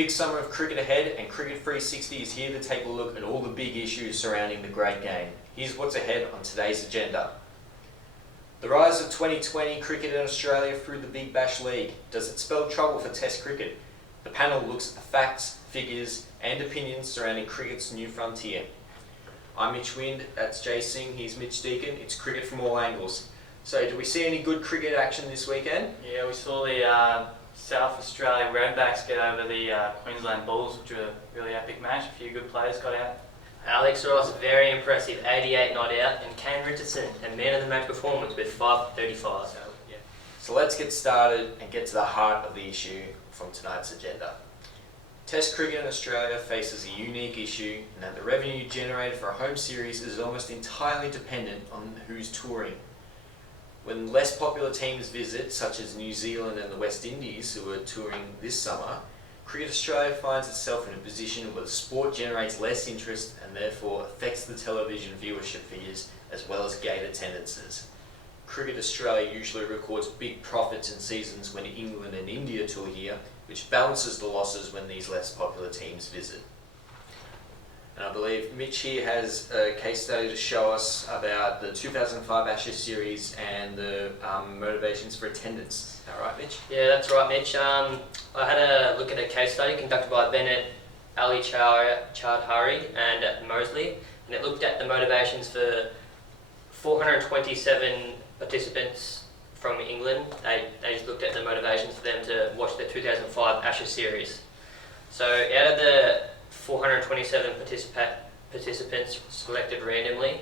big summer of cricket ahead, and Cricket 360 is here to take a look at all the big issues surrounding the great game. Here's what's ahead on today's agenda. The rise of 2020 cricket in Australia through the Big Bash League. Does it spell trouble for Test cricket? The panel looks at the facts, figures and opinions surrounding cricket's new frontier. I'm Mitch Wind, that's Jay Singh, he's Mitch Deacon. It's cricket from all angles. So do we see any good cricket action this weekend? Yeah, we saw the South Australia Redbacks get over the Queensland Bulls, which was a really epic match. A few good players got out. Alex Ross, very impressive, 88 not out, and Kane Richardson, a man of the match performance with 5 for 35. So let's get started and get to the heart of the issue from tonight's agenda. Test cricket in Australia faces a unique issue in that the revenue generated for a home series is almost entirely dependent on who's touring. When less popular teams visit, such as New Zealand and the West Indies, who are touring this summer, Cricket Australia finds itself in a position where the sport generates less interest and therefore affects the television viewership figures as well as gate attendances. Cricket Australia usually records big profits in seasons when England and India tour here, which balances the losses when these less popular teams visit. And I believe Mitch here has a case study to show us about the 2005 Ashes series and the motivations for attendance. Is that right, Mitch? Yeah, that's right, Mitch. I had a look at a case study conducted by Bennett, Ali Chowdhury and Mosley, and it looked at the motivations for 427 participants from England. They just looked at the motivations for them to watch the 2005 Ashes series. So out of the 427 participants selected randomly,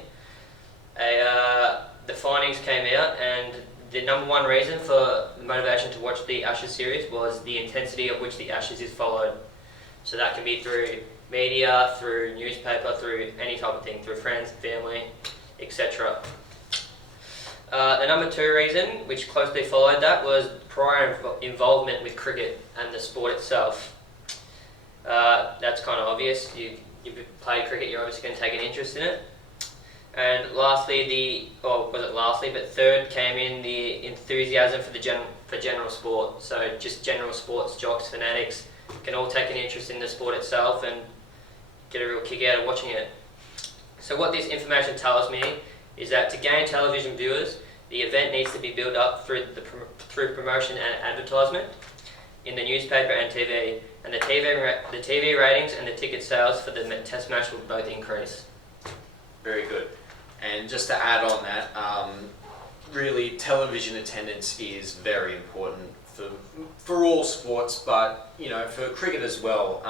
the findings came out, and the number one reason for the motivation to watch the Ashes series was the intensity at which the Ashes is followed. So that can be through media, through newspaper, through any type of thing, through friends, family, etc. The number two reason, which closely followed that, was prior involvement with cricket and the sport itself. That's kind of obvious. You've played cricket, you're obviously going to take an interest in it. And lastly, third came in the enthusiasm for general sport. So just general sports jocks, fanatics can all take an interest in the sport itself and get a real kick out of watching it. So what this information tells me is that to gain television viewers, the event needs to be built up through promotion and advertisement in the newspaper and TV, and the TV ratings and the ticket sales for the test match will both increase. Very good. And just to add on that, really television attendance is very important for all sports, but for cricket as well.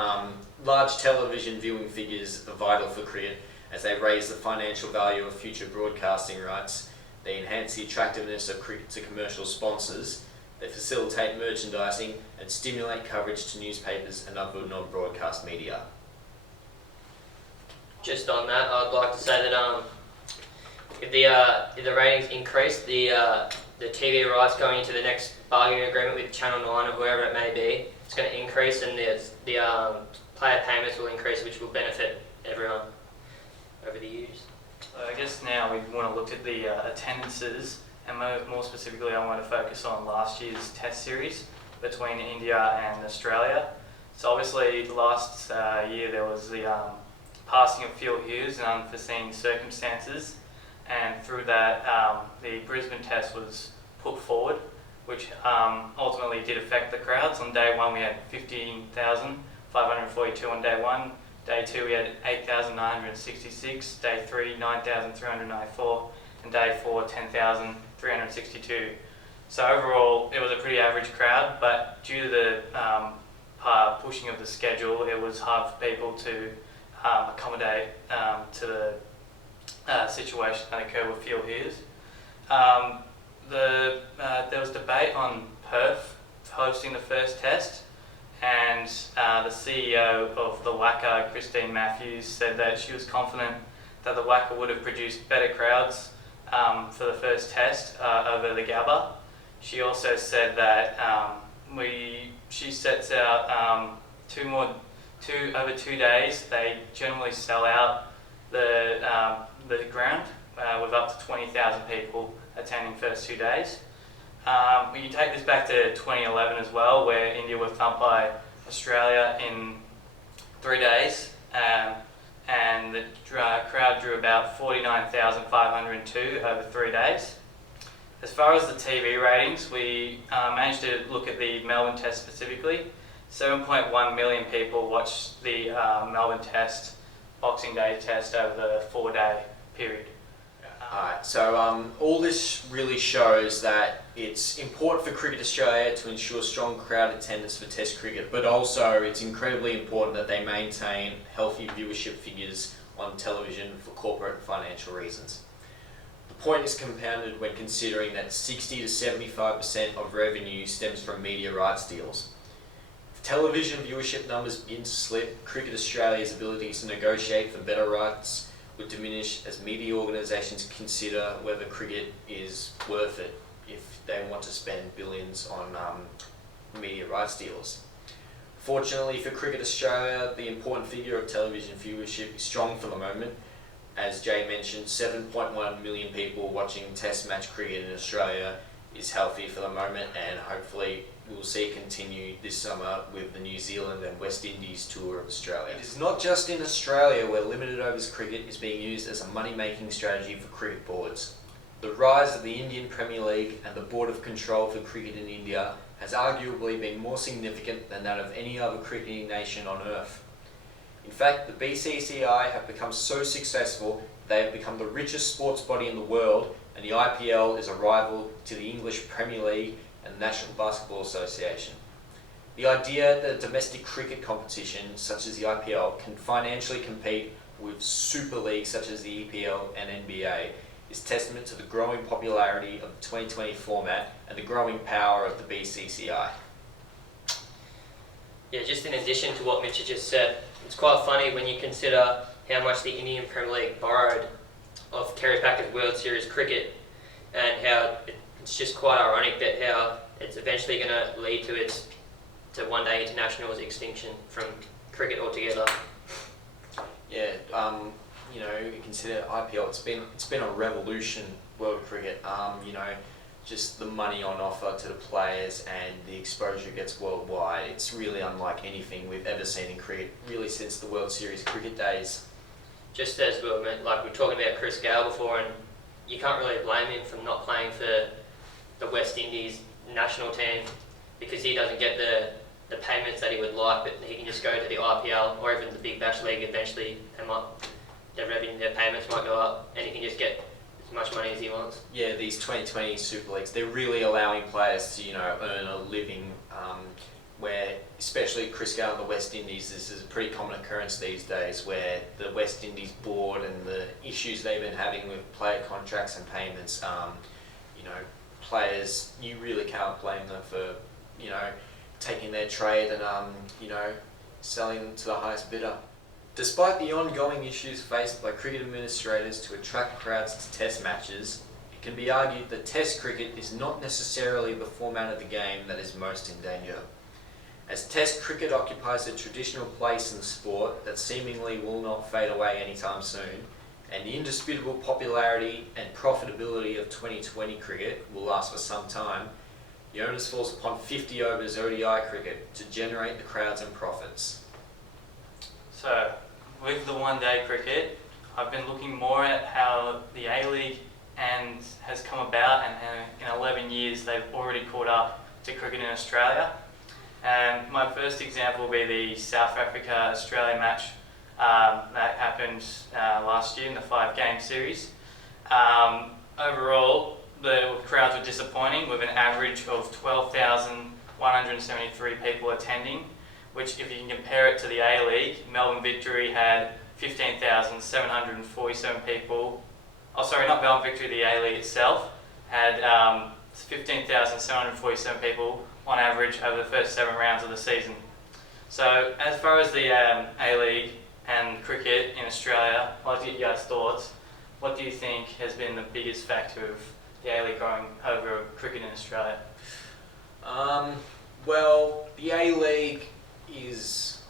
Large television viewing figures are vital for cricket as they raise the financial value of future broadcasting rights. They enhance the attractiveness of cricket to commercial sponsors. They facilitate merchandising and stimulate coverage to newspapers and other non-broadcast media. Just on that, I'd like to say that if the ratings increase, the TV rights going into the next bargaining agreement with Channel 9 or whoever it may be, it's going to increase, and the player payments will increase, which will benefit everyone over the years. I guess now we want to look at the attendances, and more specifically I want to focus on last year's test series between India and Australia. So obviously last year there was the passing of Phil Hughes in unforeseen circumstances, and through that the Brisbane test was put forward, which ultimately did affect the crowds. On day one we had 15,542 on day one. Day 2 we had 8,966, day 3 9,394, and day 4 10,362. So overall it was a pretty average crowd, but due to the pushing of the schedule, it was hard for people to accommodate to the situation that occurred with Phil Hughes. There was debate on Perth hosting the first test, and the CEO of the WACA, Christine Matthews, said that she was confident that the WACA would have produced better crowds for the first test over the Gabba. She also said that she sets out over 2 days. They generally sell out the ground with up to 20,000 people attending first 2 days. You take this back to 2011 as well, where India were thumped by Australia in 3 days, and the crowd drew about 49,502 over 3 days. As far as the TV ratings, we managed to look at the Melbourne Test specifically. 7.1 million people watched the Melbourne Test, Boxing Day Test over the 4-day period. Alright, so all this really shows that it's important for Cricket Australia to ensure strong crowd attendance for Test cricket, but also it's incredibly important that they maintain healthy viewership figures on television for corporate and financial reasons. The point is compounded when considering that 60 to 75% of revenue stems from media rights deals. If television viewership numbers begin to slip, Cricket Australia's ability to negotiate for better rights would diminish as media organisations consider whether cricket is worth it if they want to spend billions on media rights deals. Fortunately for Cricket Australia, the important figure of television viewership is strong for the moment. As Jay mentioned, 7.1 million people watching Test match cricket in Australia is healthy for the moment, and hopefully we'll see continue this summer with the New Zealand and West Indies tour of Australia. It is not just in Australia where limited overs cricket is being used as a money-making strategy for cricket boards. The rise of the Indian Premier League and the Board of Control for Cricket in India has arguably been more significant than that of any other cricketing nation on earth. In fact, the BCCI have become so successful they have become the richest sports body in the world, and the IPL is a rival to the English Premier League and the National Basketball Association. The idea that a domestic cricket competition such as the IPL can financially compete with super leagues such as the EPL and NBA is testament to the growing popularity of the 2020 format and the growing power of the BCCI. Yeah, just in addition to what Mitch had just said, it's quite funny when you consider how much the Indian Premier League borrowed of Kerry Packer's World Series cricket, and how it's just quite ironic that how it's eventually going to lead to one day international's extinction from cricket altogether. Yeah, you know, you consider IPL. It's been a revolution, world cricket. You know, just the money on offer to the players and the exposure gets worldwide. It's really unlike anything we've ever seen in cricket, really since the World Series cricket days. Just as we were, like we were talking about Chris Gale before, and you can't really blame him for not playing for the West Indies national team because he doesn't get the payments that he would like, but he can just go to the IPL or even the Big Bash League eventually. Their revenue, their payments might go up, and he can just get as much money as he wants. Yeah, these 2020 Super Leagues, they're really allowing players to, you know, earn a living, where, especially Chris Gale and the West Indies, this is a pretty common occurrence these days, where the West Indies board and the issues they've been having with player contracts and payments, you know, players, you really can't blame them for, you know, taking their trade and, you know, selling them to the highest bidder. Despite the ongoing issues faced by cricket administrators to attract crowds to Test matches, it can be argued that Test cricket is not necessarily the format of the game that is most in danger. As Test cricket occupies a traditional place in the sport that seemingly will not fade away anytime soon, and the indisputable popularity and profitability of 2020 cricket will last for some time, the onus falls upon 50 overs ODI cricket to generate the crowds and profits. So, with the one-day cricket, I've been looking more at how the A-League has come about, and how in 11 years they've already caught up to cricket in Australia. And my first example will be the South Africa-Australia match that happened last year in the 5-game series. Overall, the crowds were disappointing, with an average of 12,173 people attending, which, if you can compare it to the A-League, Melbourne Victory had 15,747 people. Oh, sorry, not Melbourne Victory, the A-League itself had 15,747 people on average over the first 7 rounds of the season. So, as far as the A-League and cricket in Australia, I'd like to get your guys' thoughts. What do you think has been the biggest factor of the A-League growing over cricket in Australia? Well, the A-League is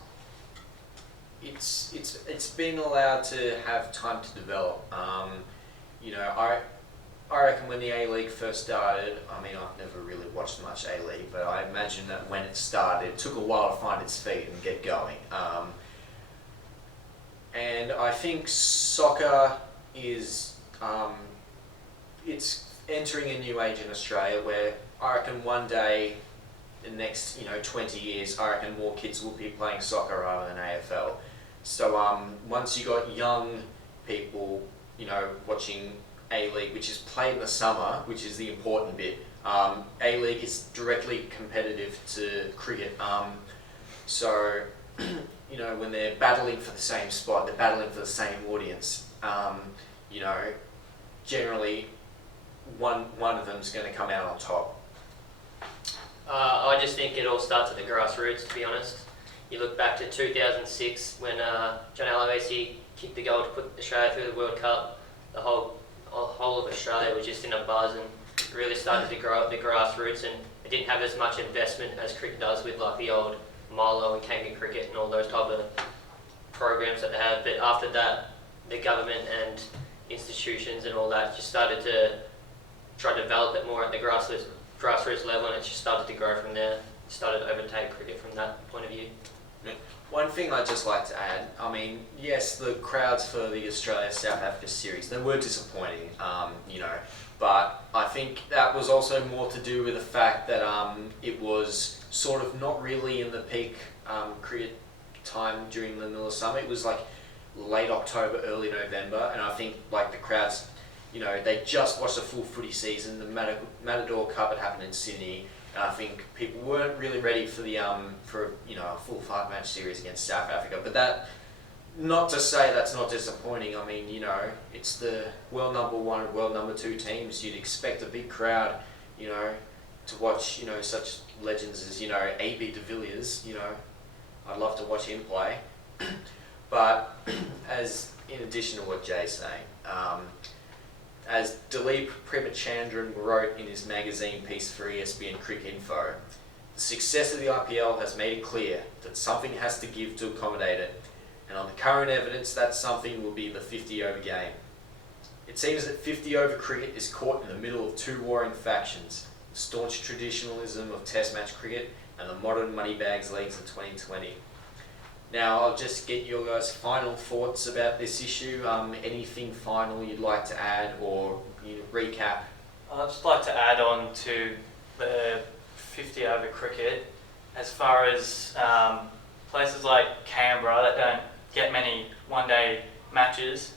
it's been allowed to have time to develop. You know, I reckon when the A-League first started, I mean, I've never really watched much A-League, but I imagine that when it started, it took a while to find its feet and get going. And I think soccer is, it's entering a new age in Australia where I reckon one day, the next 20 years, I reckon more kids will be playing soccer rather than AFL. So once you got young people, watching A-League, which is played in the summer, which is the important bit. A-League is directly competitive to cricket. So, when they're battling for the same spot, they're battling for the same audience. Generally, one of them's going to come out on top. I just think it all starts at the grassroots, to be honest. You look back to 2006 when John Aloisi kicked the goal to put Australia through the World Cup. The whole of Australia was just in a buzz and really started to grow at the grassroots, and it didn't have as much investment as cricket does with like the old Milo and Kangaroo cricket and all those type of programs that they have. But after that, the government and institutions and all that just started to try to develop it more at the grassroots level, and it just started to grow from there. It started to overtake cricket from that point of view. One thing I'd just like to add, I mean, yes, the crowds for the Australia-South Africa series, they were disappointing, but I think that was also more to do with the fact that it was sort of not really in the peak cricket time during the middle of summer. It was like late October, early November, and I think like the crowds, they just watched a full footy season. The Matador Cup had happened in Sydney. And I think people weren't really ready for the a full 5-match series against South Africa. But that, not to say that's not disappointing. I mean, it's the world number 1 and world number 2 teams. You'd expect a big crowd, to watch, such legends as, A.B. de Villiers. I'd love to watch him play. But as in addition to what Jay's saying, as Dilip Premachandran wrote in his magazine piece for ESPN Cricket Info, the success of the IPL has made it clear that something has to give to accommodate it, and on the current evidence, that something will be the 50-over game. It seems that 50-over cricket is caught in the middle of two warring factions, the staunch traditionalism of Test match cricket and the modern moneybags leagues of 2020. Now, I'll just get your guys' final thoughts about this issue. Anything final you'd like to add or recap? I'd just like to add on to the 50-over cricket. As far as places like Canberra that don't get many one-day matches,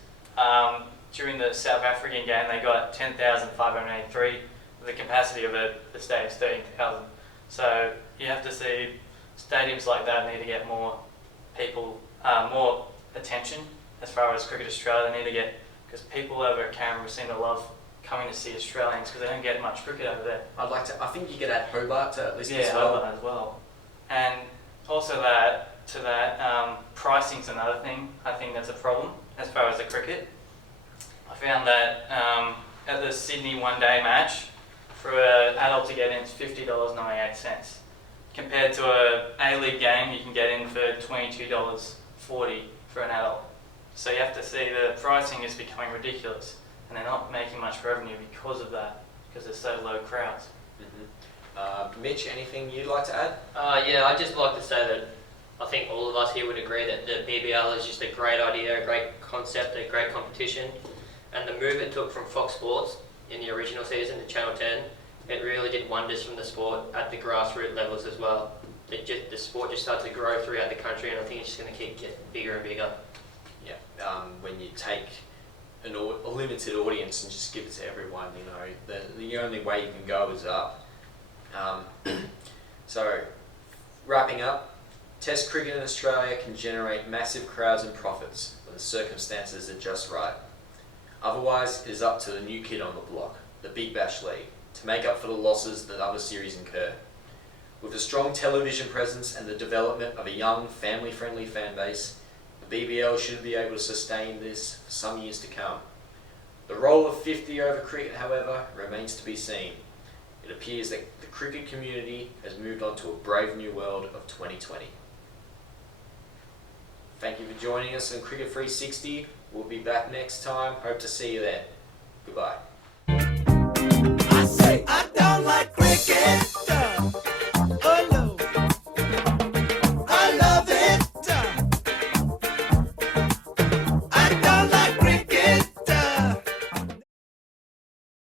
during the South African game they got 10,583. The capacity of the stadium is 13,000. So you have to see stadiums like that need to get more people, more attention as far as Cricket Australia. They need to get, because people over at Canberra seem to love coming to see Australians because they don't get much cricket over there. I think you could add Hobart to at least as well. Yeah, Hobart as well. And also pricing's another thing. I think that's a problem as far as the cricket. I found that at the Sydney one-day match, for an adult to get in, it's $50.98. Compared to a A-League game, you can get in for $22.40 for an adult. So you have to see the pricing is becoming ridiculous, and they're not making much revenue because of that, because there's so low crowds. Mm-hmm. Mitch, anything you'd like to add? Yeah, I'd just like to say that I think all of us here would agree that the BBL is just a great idea, a great concept, a great competition, and the move it took from Fox Sports in the original season to Channel 10, it really did wonders from the sport at the grassroots levels as well. The sport just started to grow throughout the country, and I think it's just going to keep getting bigger and bigger. Yeah, when you take a limited audience and just give it to everyone, the only way you can go is up. So, wrapping up, Test cricket in Australia can generate massive crowds and profits when the circumstances are just right. Otherwise, it is up to the new kid on the block, the Big Bash League, to make up for the losses that other series incur. With a strong television presence and the development of a young, family-friendly fan base, the BBL should be able to sustain this for some years to come. The role of 50-over cricket, however, remains to be seen. It appears that the cricket community has moved on to a brave new world of 2020. Thank you for joining us on Cricket 360. We'll be back next time. Hope to see you then. Goodbye.